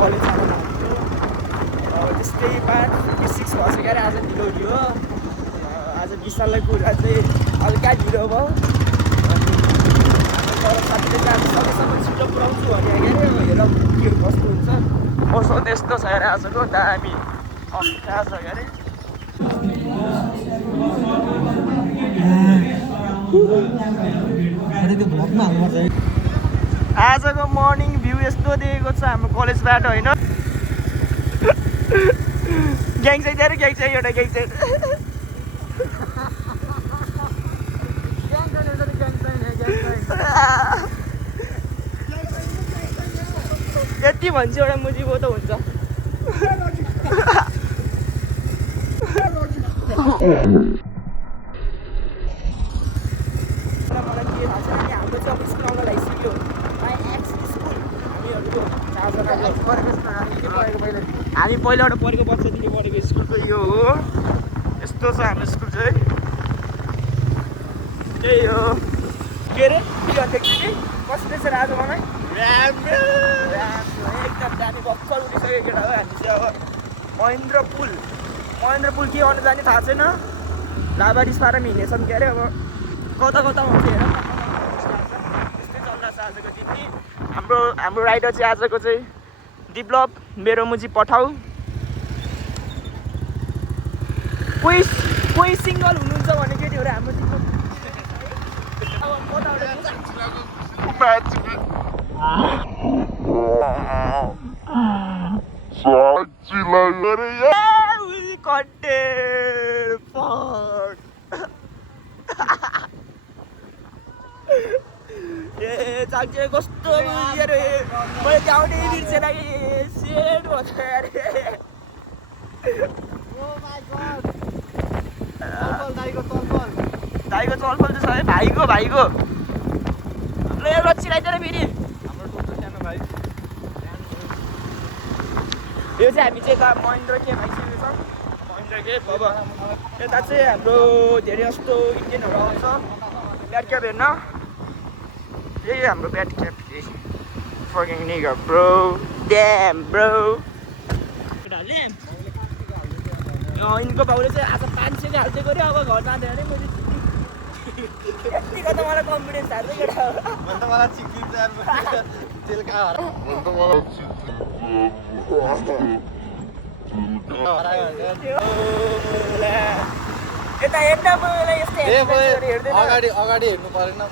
college जानु त्यस्तै 5:56 भएछ क्यारे आज ढिलो ढिलो आज विशाललाई कुरा चाहिँ अब क्या ढिलो भयो साथीले चाहिँ आज सकेसम्म छिटो पुऱ्याउँछु भने क्यारे हेर के कस्तो हुन्छ मौसम त्यस्तो छ अरे आजको दामी अप्ठ्यारो छ क्यारे आजको मर्निङ भ्यू यस्तो देखेको छ हाम्रो कलेजबाट होइन ग्याङ साइड अरे ग्याङ साइड एउटा ग्याङ साइड यति भन्छ एउटा मुजिबो त हुन्छ हाम्रो चाहिँ अब स्कुल आउन लागिसक्यो हामी पहिलाबाट पढेको वर्षदेखि पढेको स्कुल चाहिँ यो हो यस्तो छ हाम्रो स्कुल चाहिँ त्यही हो के अरे के भन्थ्यो कस्तो रहेछ आज मलाई राम्रो एकदम दामी भर्खर उठिसक्यो केटा हो हामी चाहिँ अब महेन्द्र पुल के गर्नु जाने थाहा छैन लाबारिस पाएर हिँडेछौँ के अरे अब कता कता हुन्छ हेर त्यस्तै चल्दैछ आजको दिन नि हाम्रो राइडर चाहिँ आजको चाहिँ डेभलप मेरो मुजी पठाऊ कोही सिङ्गल हुनुहुन्छ भने केटीहरू हाम्रो चाक्चे कस्तो अरे मैले गाउने बिर्सेन कि सेट भन्छ अरे दाइको चलफल चाहिँ छ है भाइको ल यो रक्सी लगाइदिएर फेरि यो चाहिँ हामी चाहिँ यता महेन्द्र के आइसकेको छ महेन्द्र के अब यता चाहिँ हाम्रो धेरै जस्तो इन्डियनहरू आउँछ ब्याट क्याप हेर्न यही हाम्रो ब्याट क्याप फर्किङ निगा ब्रो ड्याम ब्रो यिनको बाउले चाहिँ आज 500 हाल्दै गऱ्यो अब घर जाँदैन अरे मैले यतिको त मलाई कन्फिडेन्स हाल्दै केटा यता हेर्दा यस्तै अगाडि हेर्नु परेन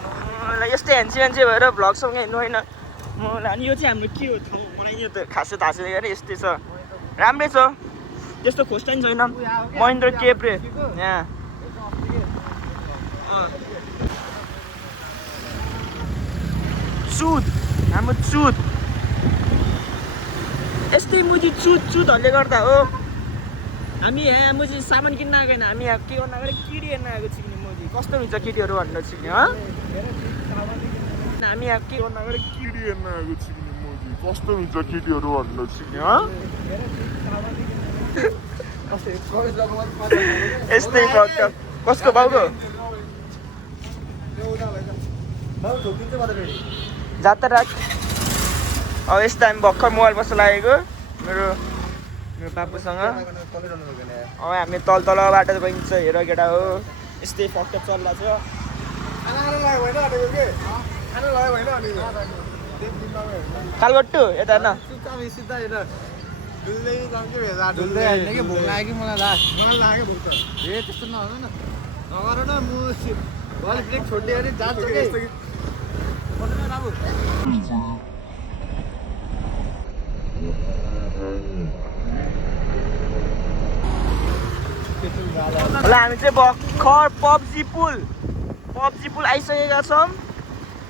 यस्तै हेन्सी भएर भ्लगसँग हेर्नु होइन मलाई अनि यो चाहिँ हाम्रो के हो ठाउँ मलाई यो त खासै थाहा छैन अरे यस्तै छ राम्रै छ त्यस्तो खोज्दैन छैन महेन्द्र केप रे यहाँ चुत हाम्रो चुत यस्तै मुजी चुतहरूले गर्दा हो हामी यहाँ मुजी सामान किन्न आएको होइन हामी यहाँ के गर्नु आएको किडी हेर्न आएको छिक्ने मुजी कस्तो हुन्छ केटीहरू भनेर छिक्ने हो हामी यहाँ के गर्नु आएको किडी हेर्न आएको छिक्ने मुजी कस्तो हुन्छ केटीहरू भनेर छिक्ने हो यस्तै कसको बाउको जात्रा राख अब यस्तो हामी भर्खर मोबाइल बस्न लागेको मेरो बाबुसँग अब हामी तल बाटो गइन्छ हेर केटा हो यस्तै फक्क चल्ला छ कालगट्टु यता न भोक लाग्यो मलाई लाग्यो भोक त त्यस्तो नहोस् न नगर न म ब्रेक छोडिदियो भने जान्छ ल हामी चाहिँ भर्खर पब्जी पुल आइसकेका छौँ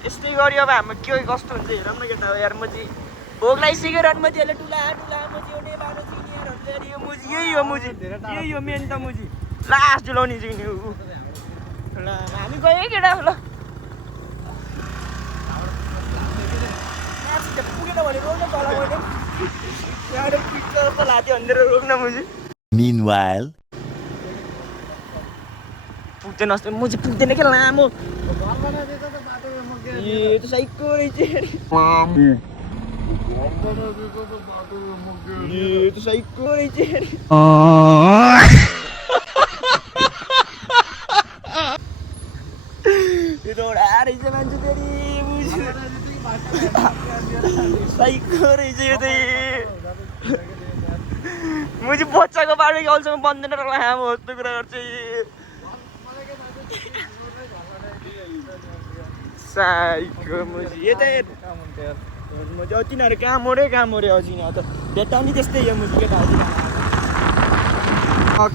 यस्तै गरी अब हाम्रो के कस्तो हुन्छ हेरौँ न केटा यार मुजी भोक लागिसक्यो र मुजीहरूले टुला मुजी हो नेपाल चिनियरहरूले यो मुजी यही हो मेन त मुजी लास्ट डुलाउने चिनी ल हामी गयो केटा ल पुगेन भने रोक्न तल मैले यहाँ पिक्चर त लाथ्यो भनेर रोक्न मुजी Meanwhile पुग्दैन जस्तो मुजी पुग्दैन क्या लामो ए त साइको रहेछ ये तो साइको रहेछ यार यो त उडा रहेछ मान्छे तेरी साइको रहेछ यो त मुझे बच्चाको बारे अहिलेसम्म बन्दैन र लामो होस् कुरा गर्छ साइको मुझे यो त मुझे तिनीहरू कहाँ मोरे अझै यहाँ त भेट्टा नि त्यस्तै हो मुझे केटाहरू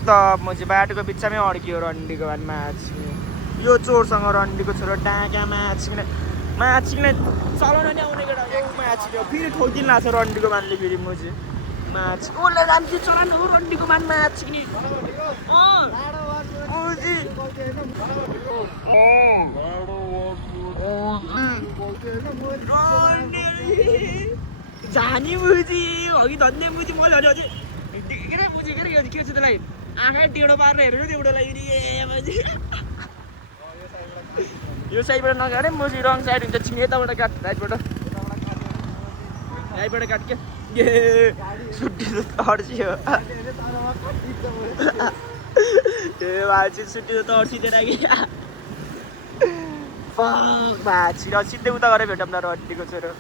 त मुझे बाटोको बिचमै अड्कियो रन्डीको बाद म्याच यो चोरसँग रन्डीको छोरो डाँगा माछिने चलाउन नि आउने केटा यो माछिने फेरि ठोकिन लाग्छ रन्डीको मानले फेरि मुझे माछ उसले राम्री चलाउनु हो रन्डीको मान माछिने जानी बुझी अघि धन्य बुझी म झन् अझै देखेर बुझेको यो के छ त्यसलाई आँखा टेढो पारेर हेरेर एउटालाई यो साइडबाट नगाडे म चाहिँ रङ साइड हुन्छ छिन् यताबाट काट राइटबाट काट के छुट्टी त अड्सियो ए भाइ छुट्टी त अड्सिँदैन कि भाँची र सिधै उता गरेर भेटौँ न रड्डीको छोरो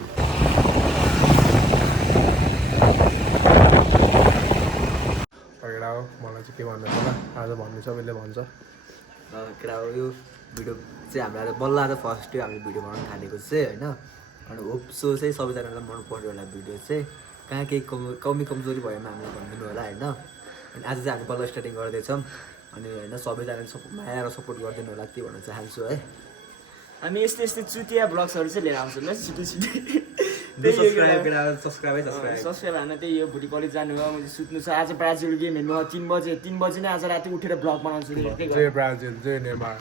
केटा हो मलाई चाहिँ के भन्नु होला आज भन्नु सबैले भन्छ केटा हो यो भिडियो चाहिँ हामीलाई आज बल्ल आज फर्स्ट हामीले भिडियो बनाउनु थालेको चाहिँ होइन अनि होप सो चाहिँ सबैजनालाई मन पर्ने होला भिडियो चाहिँ कहाँ केही कमी कमजोरी भएमा हामीलाई भनिदिनु होला होइन अनि आज चाहिँ हामी बल्ल स्टार्टिङ गर्दैछौँ अनि होइन सबैजनाले माया र सपोर्ट गरिदिनु होला के भन्न चाहन्छु है हामी यस्तै चुतिया ब्लग्सहरू चाहिँ लिएर आउँछौँ ल छिटो सब्सक्राइब हान्न त्यही हो भोलि कलेज जानु हो मैले सुत्नु छ आज ब्राजिल गेम हेर्नु 3 बजे नै आज राति उठेर ब्लग बनाउँछु जय ब्राजिल जय नेमार